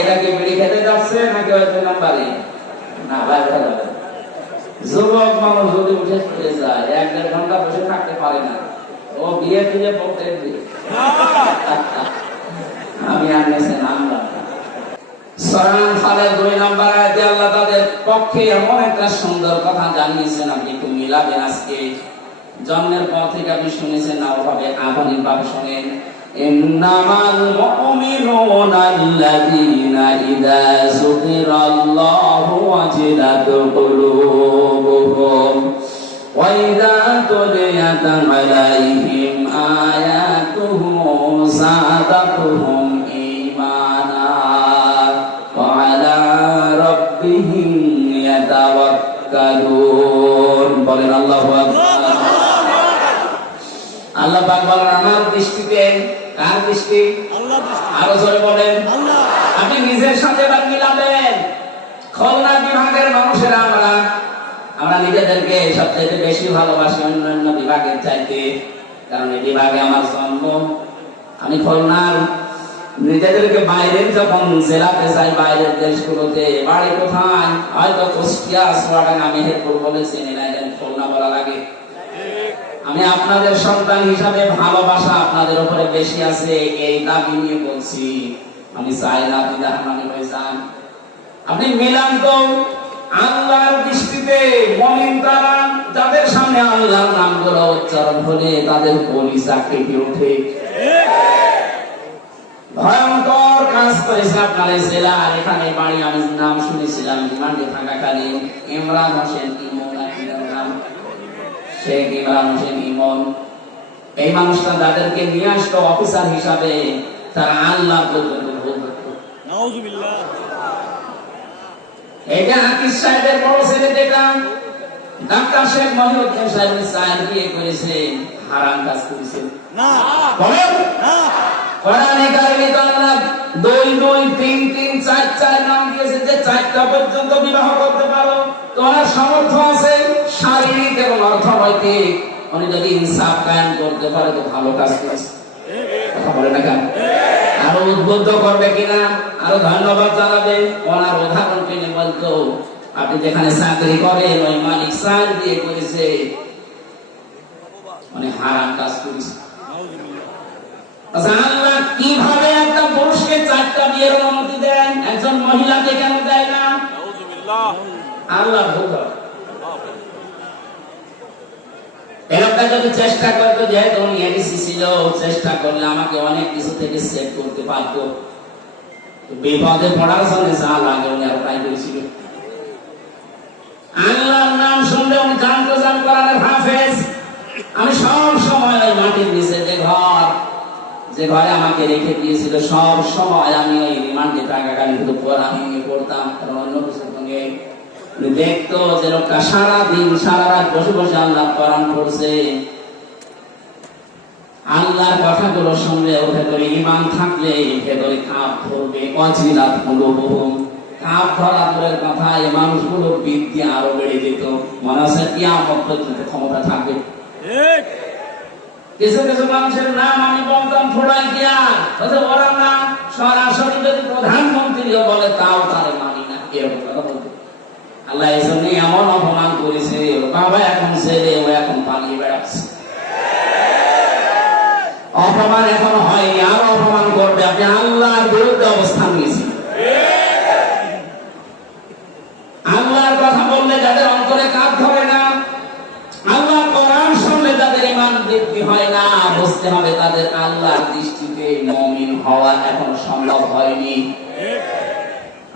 এটা কি বিড়ি খেতে যাচ্ছে নাকি হয়তো নাম্বারে না বাইরে যাবে। যুবক মানুষ যদি উঠে চলে যায় 1-1.5 ঘন্টা বসে থাকতে পারে না, ও বিয়ে দিয়ে পড়তে আমি আনছেন আমরা সরান ফালের 2 নম্বর আয়াতে আল্লাহ তাদের পক্ষে এমন একটা সুন্দর কথা জানিয়েছেন, আপনি একটু মিলাবেন। আজকে জন্মের পর থেকে আপনি শুনেছেন না, ওভাবে আধুনিক ভাবে শোনেন। ইন্নামাল মুমিনুনা আল্লাযীনা ইযা যুকিরাল্লাহু ওয়াজিলাত কুলুবুহুম ওয়া ইযা তুলিয়াত আলাইহিম আয়াতুহু যাদাতুহুম ঈমানা ওয়া আলা রাব্বিহিম ইয়াতাওয়াক্কালুন। বলেন আল্লাহু আকবার। আল্লাহ পাক বলেন আমার দৃষ্টিতে, কার দৃষ্টি? আল্লাহর দৃষ্টি। আরো জোরে বলেন আল্লাহ। আপনি নিজের সাথে বাদ মিলাবেন। খুলনা বিভাগের মানুষেরা আমরা নিজেদেরকে সবচেয়ে বেশি ভালোবাসি অন্যান্য বিভাগের চাইতে, কারণ এই বিভাগে আমার জন্ম। আমি খুলনার নিজেদেরকে বাইরে যখন জেলাতে যাই, বাইরের দেশগুলোতে, বাড়ি কোথায় হয়তো কুষ্টিয়া, চুয়াডাঙ্গা, আমি মেহেরপুর বলে চিনি না, খুলনা বলা লাগে। আমি আপনাদের সন্তান হিসাবে ভালোবাসা আপনাদের উপরে বেশি আছে, এই দাবি নিয়ে বলছি। আমি চাই না আপনি জাহান্নামী হয়ে যান। আপনি মিলান তো আল্লাহর দৃষ্টিতে মুমিন তারা যাদের সামনে আল্লাহর নামগুলো উচ্চারণ হলে তাদের কলিজা কেঁপে ওঠে। ভয়ঙ্কর কাজ করেছে আপনার জেলার এখানে বাড়ি। আমি নাম শুনেছিলাম রিমান্ডে থাকাকালীন ইমরান হোসেন ইমন, নাম শেখ ইমরান হোসেন ইমন। এই মানুষটা যাদেরকে নিয়ে আসতো অফিসার হিসাবে, তারা আল্লাহ পর্যন্ত ভুল করতো। নাউজুবিল্লাহ। এটা হাকিস সাহেবের বড় ছেলে দেখলাম, ডাক্তার শেখ মহিউদ্দিন সাহেব সাহেব বিয়ে করেছেন, হারাম কাজ করেছেন না। বলেন না। কোরআনে কারিমে তো আল্লাহ 2 2 3 3 4 4 নাম দিয়েছে, যে 4টা পর্যন্ত বিবাহ করতে পারো। তোমার সামর্থ্য আছে শারীরিক এবং অর্থনৈতিক, উনি যদি ইনসাফ কায়েম করতে পারে তো ভালো কাজ করেছে। কথা বলে না কেন? আরো উদ্বুদ্ধ করবে কিনা, আরো ধন্যবাদ জানাবে। ওনার উদাহরণ টেনে বলতো, আপনি যেখানে চাকরি করেন ওই মালিক সার দিয়ে করেছে, মানে হারাম কাজ করেছে। আল্লাহ কিভাবে একটা পুরুষকে 4টা বিয়ের অনুমতি দেন, একজন মহিলাকে কেন দেয় না? আল্লাহ ভুল। এরকম যদি চেষ্টা করতো, যেহেতু উনি এডিসি ছিল, চেষ্টা করলে আমাকে অনেক কিছু থেকে সেভ করতে পারতো। বিপদে পড়ার জন্য যা লাগে উনি আর তাই করেছিল। আল্লাহর নাম শুনলে উনি জানতো জান কোরআনের হাফেজ। আমি সব সময় ওই মাটির নিচে যে ঘরে আমাকে রেখে দিয়েছিল, সব সময় আমি ওই রিমান্ডে থাকাকালীন শুধু কোরআন নিয়ে পড়তাম, কারণ অন্য কিছুর সঙ্গে দেখতো যে লোকটা সারাদিন সারা রাত বসে বসে আল্লাহ কোরআন পড়ছে। আল্লাহর কথাগুলো শুনলে ওর ভেতরে ঈমান থাকলে ভেতরে কাঁপ ধরবে। ওয়াজিলাত কুলুবুহুম, কাঁপ ধরা দূরের কথা, এই মানুষগুলো বিদ্যা আরো বেড়ে যেত। মনে হচ্ছে কিয়ামত পর্যন্ত ক্ষমতা থাকবে। ঠিক। কিছু কিছু মানুষের নাম আমি বলতাম থোড়াই জ্ঞান, ওরা নাম সরাসরি যদি প্রধানমন্ত্রীও বলে তাও তারে মানি না, এরকম কথা বলতো। আল্লাহ এই জন্য এমন অপমান করেছে, বাবা এখন ছেলে, ও এখন পালিয়ে বেড়াচ্ছে। অপমান এখন হয়নি, আরো অপমান করবে। আপনি আল্লাহর বিরুদ্ধে অবস্থান নিয়েছেন। আল্লাহর কথা বললে যাদের অন্তরে কাঁপ ধরে না, আল্লাহ কোরআন শুনলে যাদের ঈমান বৃদ্ধি হয় না, বুঝতে হবে তাদের আল্লাহর দৃষ্টিতে মুমিন হওয়া এখনো সম্ভব হয়নি।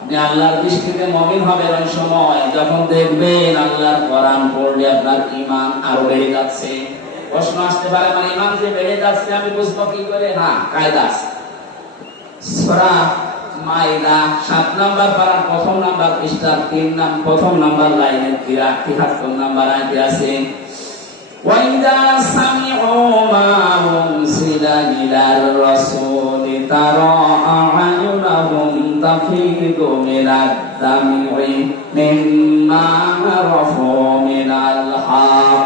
আপনি আল্লাহর দৃষ্টিতে মুমিন হবেন ওই সময় যখন দেখবেন আল্লাহর কোরআন পড়লে আপনার ঈমান আরো বেড়ে যাচ্ছে। প্রশ্ন আসতে পারে, মানে ঈমান যে বেড়ে যাচ্ছে আমি বুঝবো কি করে? হ্যাঁ, কায়দা আছে। সূরা মাইদা 7 নম্বর পারার 1ম নম্বর পৃষ্ঠার 1ম নম্বর লাইনের 73 নম্বর আয়াতে আছে, ওয়াইদা সামিউ মা উনসিলা ইলার রাসূলি তারা আ'য়ুনাহুম তাফিদু মিনাদ দামি মিম্মা আরাফু মিনাল হক।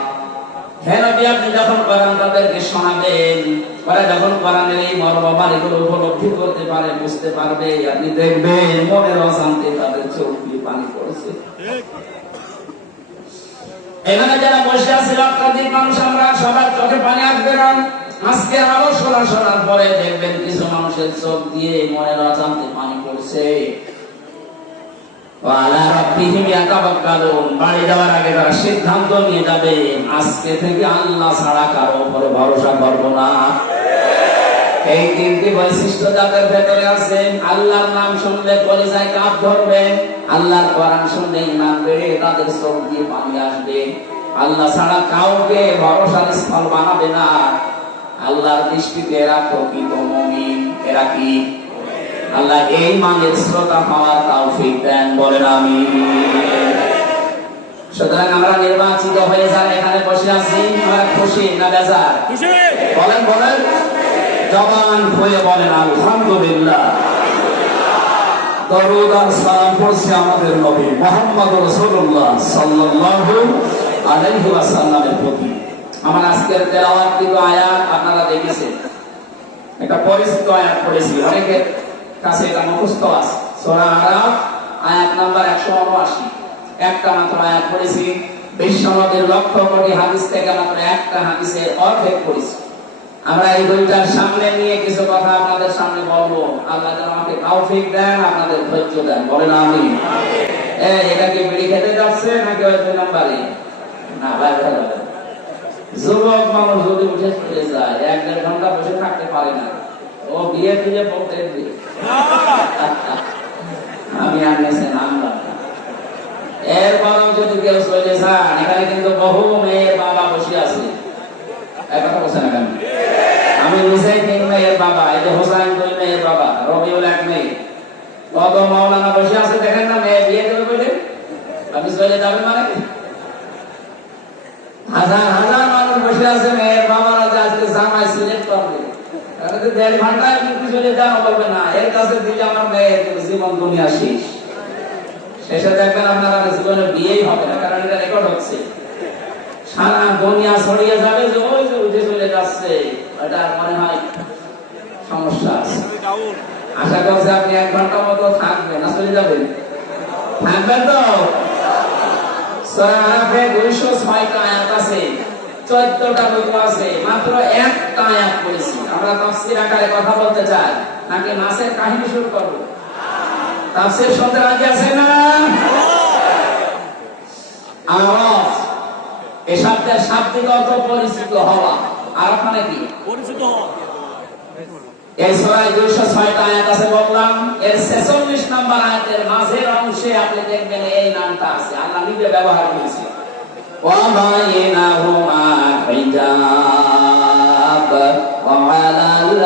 হে নবী, আপনি যখন কোরআন তাদেরকে শোনাবেন পরে যখন কোরআনের এই মর্মবান এগুলো উপলব্ধি করতে পারে, বুঝতে পারবে, আপনি দেখবেন মনের অশান্তি তাদের চোখ দিয়ে পানি পড়ছে। এখানে যারা বসে আছে লক্ষাধিক মানুষ, আমরা সবার চোখে পানি আসবে না। আজকে আরো শোনার পরে দেখবেন কিছু মানুষের চোখ দিয়ে মনের অশান্তি পানি পড়ছে। বাড়ি যাওয়ার আগে তারা সিদ্ধান্ত নিয়ে যাবে, আজকে থেকে আল্লাহ ছাড়া কারো উপরে ভরসা করবো না। এই তিনটি বৈশিষ্ট্য যাদের ভেতরে আছে, আল্লাহর নাম শুনলে কলিজায় কাঁপ ধরবে, আল্লাহর কোরআন শুনলে ঈমান বেড়ে তাদের চোখ দিয়ে পানি আসবে, আল্লাহ ছাড়া কাউকে ভরসার স্থল বানাবে না। আল্লাহর দৃষ্টিতে এরা প্রকৃত মুমিন। এরা কি? আল্লাহ এই মানের শ্রোতা হওয়ার তৌফিক দেন, বলেন আমিন। সুতরাং আমরা নির্বাচিত হয়ে যারা এখানে বসে আছি, আমরা খুশি না বেজার? বলেন বলেন, জবান খুলে বলেন আলহামদুলিল্লাহ। দরুদ আর সালাম পড়ছি আমাদের নবী মুহাম্মদ রাসূলুল্লাহ সাল্লাল্লাহু আলাইহি ওয়াসাল্লামের প্রতি। আমার আজকের তেলাওয়াতকৃত আয়াত আপনারা দেখেছেন, একটা পরিচিত আয়াত পড়েছি, অনেকের কাছে এটা মুখস্থ আছে। সূরা আরাফ আয়াত নাম্বার 179, একটা মাত্র আয়াত পড়েছি। বিশ্বনবীর লক্ষ কোটি হাদিস থেকে মাত্র একটা হাদিসের অর্ধেক পড়েছি। আমরা এই বইটার সামনে নিয়ে কিছু কথা আপনাদের সামনে বলবো। আল্লাহ যেন আমাকে তৌফিক দেন, আপনাদের ধৈর্য দেন, বলেন আমিন। এটা কি বিড়ি খেতে যাচ্ছে নাকি ওই 2 নম্বরে? না ভাই, যুবক মানুষ যদি উঠে চলে যায় 1-1.5 ঘন্টা বসে থাকতে পারে না, ও বিয়ে দিয়ে পড়তে দিয়ে আমি আর নেছে নাম এরপরও যদি কেউ চলে যান, এখানে কিন্তু বহু মেয়ের বাবা বসে আছে। কথা বলছে না কেন? আমি নিজেই 3 মেয়ের বাবা, এই যে হোসাইন 2 মেয়ের বাবা, রবিউল 1 মেয়ে, কত মাওলানা বসে আছে দেখেন না, মেয়ে বিয়ে দেবে বলে আপনি চলে যাবেন মানে? হাজার হাজার মানুষ বসে আছে, মেয়ের বাবারা যে আজকে জামাই সিলেক্ট করবে, 1.5 ঘন্টায় কিন্তু চলে যান, বলবে না এর কাছে দিলে আমার মেয়ের জীবন দুনিয়া শেষ। শেষে দেখবেন আপনারা জীবনে বিয়েই হবে না, কারণ এটা রেকর্ড হচ্ছে, সারা দুনিয়া ছড়িয়ে যাবে যে ওই যে উঠে চলে যাচ্ছে। এটা মনে হয় সমস্যা আছে। আশা করছি আপনি 1 ঘন্টা মতো থাকবেন, না চলে যাবেন? থাকবেন তো? সূরা আরাফে 206টা আয়াত আছে, 14টা রুকু আছে, মাত্র একটা আয়াত পড়েছি। আমরা তাফসীর আকারে কথা বলতে চাই নাকি মাছের কাহিনী শুরু করব? তাফসীর শুনতে রাজি আছেন না? আরাফ এই শব্দের শাব্দিক অর্থ পরিচিত হওয়া। আরাফ মানে কি? পরিচিত হওয়া। এই সূরায় 206টা আয়াত আছে বললাম, এর 46 নম্বর আয়াতের মাঝের অংশে আপনি দেখবেন এই নামটা আছে, আল্লাহ নিজে ব্যবহার করেছে, ওয়া বাইনাহুমা হিজাব ওয়া আলাল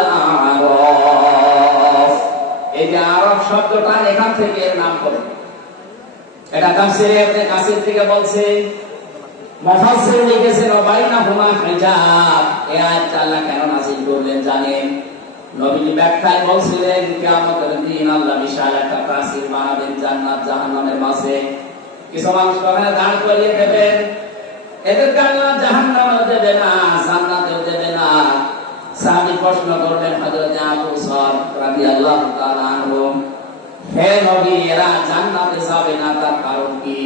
আরাফ। এই যে আরাফ শব্দটা এখান থেকে এর নাম করে, এটা তাফসীরে ইবনে কাসির থেকে বলছে। মুফাসসির লিখেছেন ওয়া বাইনাহুমা হিজাব। এই আয়াতটা আল্লাহ কেন নাযিল করলেন জানেন? নবীজি ব্যাখ্যায় বলছিলেন, কিয়ামতের দিন আল্লাহ বিশাল একটা প্রাচীর বানাবেন জান্নাত জাহান্নামের মাঝে। কিছু মানুষ ওখানে দাঁড় করিয়ে দেবেন, এদেরকে আল্লাহ জাহান্নামেও দেবে না, জান্নাতেও দেবে না। সাহাবী প্রশ্ন করলেন হযরত আবু যর রাদিয়াল্লাহু তাআলা আনহু, হে নবী, এরা জান্নাতে যাবে না, তার কারণ কি?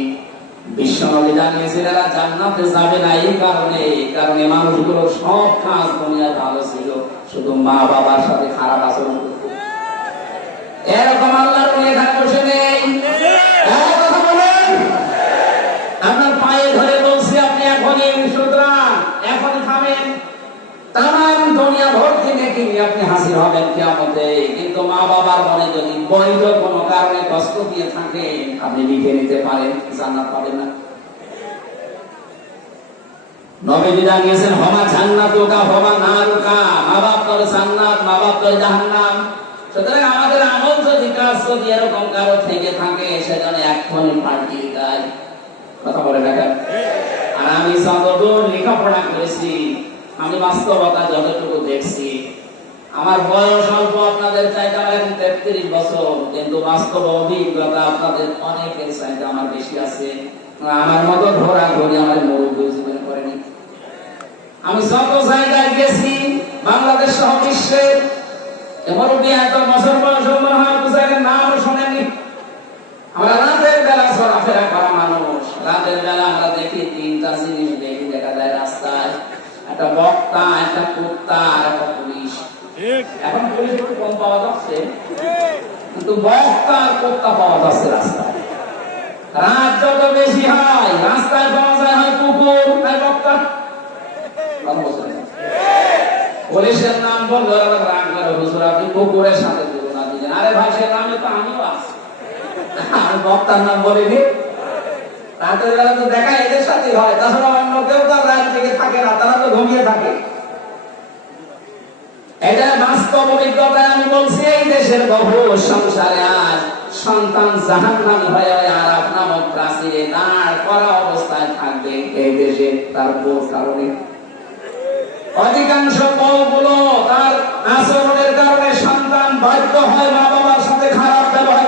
বিশ্বনবী জানিয়েছেন এরা জান্নাতে যাবে না এই কারণে মানুষগুলোর সব কাজ দুনিয়ায় ভালো ছিল, শুধু মা বাবার সাথে খারাপ আচরণ করত। এরকম আল্লাহর ওলি এখানে বসে নেই। কথা বলেন, আপনার পায়ে ধরে বলছি, আপনি এখনই সুতরাং এখন থামেন। তামাম দুনিয়া ভর্তি নেকি নিয়ে আপনি হাসির হবেন কিয়ামতে, কিন্তু মা বাবার মনে যদি বৈধ কোনো কারণে কষ্ট দিয়ে থাকে, আপনি লিখে নিতে পারেন, জান্নাত পাবেন না। নবীজি জানিয়েছেন, হমা জান্নাতুকা হমা নারুকা, মা বাপ তোর জান্নাত, মা বাপ তোর জাহান্নাম। সুতরাং আমাদের আমল যদি কাজ যদি এরকম কারো থেকে থাকে, সেজন্য এক্ষুনি পাল্টিয়ে যায়। কথা বলে দেখেন। আর আমি যতদূর লেখাপড়া করেছি, আমি বাস্তবতা যতটুকু দেখছি, আমার বয়স অল্প আপনাদের চাইতে, আমার এখন 33 বছর, কিন্তু বাস্তব অভিজ্ঞতা আপনাদের অনেকের চাইতে আমার বেশি আছে। আমার মতো ঘোরাঘুরি আমার মুরব্বী জীবনে করেনি। আমি যত জায়গায় গেছি বাংলাদেশ সহ বিশ্বের মুরব্বী এত বছর বয়স মনে হয় পুজারের নামও শোনেননি। আমরা রাতের বেলা চলাফেরা করা মানুষ, রাতের বেলা আমরা দেখি তিনটা জিনিস দেখি, দেখা যায় রাস্তায় একটা বক্তা, একটা কুত্তা আর একটা পুলিশ। এখন পুলিশ একটু কম পাওয়া যাচ্ছে, কিন্তু বক্তা আর কুত্তা পাওয়া যাচ্ছে রাস্তায়। রাত যত বেশি হয় রাস্তায় পাওয়া যায় হয় কুকুর আর বক্তা। পুলিশের নাম বললো রাগ করে, হুজুর আপনি কুকুরের সাথে তুলনা দিলেন। আরে ভাই সে নামে তো আমিও আছি, আমি বক্তার নাম বলিনি। রাতের বেলা তো দেখা এদের সাথে হয়, তাছাড়া অন্য কেউ তো রাত জেগে থাকে না, তারা তো ঘুমিয়ে থাকে। এটা বাস্তব অভিজ্ঞতায় আমি বলছি, এই দেশের বহু সংসারে আজ সন্তান জাহান্নামী হয়ে আরাফ নামক প্রাচীরে দাঁড় করা অবস্থায় থাকবে এই দেশে তার বউ কারণে। অধিকাংশ বউগুলো তার আচরণের কারণে সন্তান বাধ্য হয় মা বাবার সাথে খারাপ ব্যবহার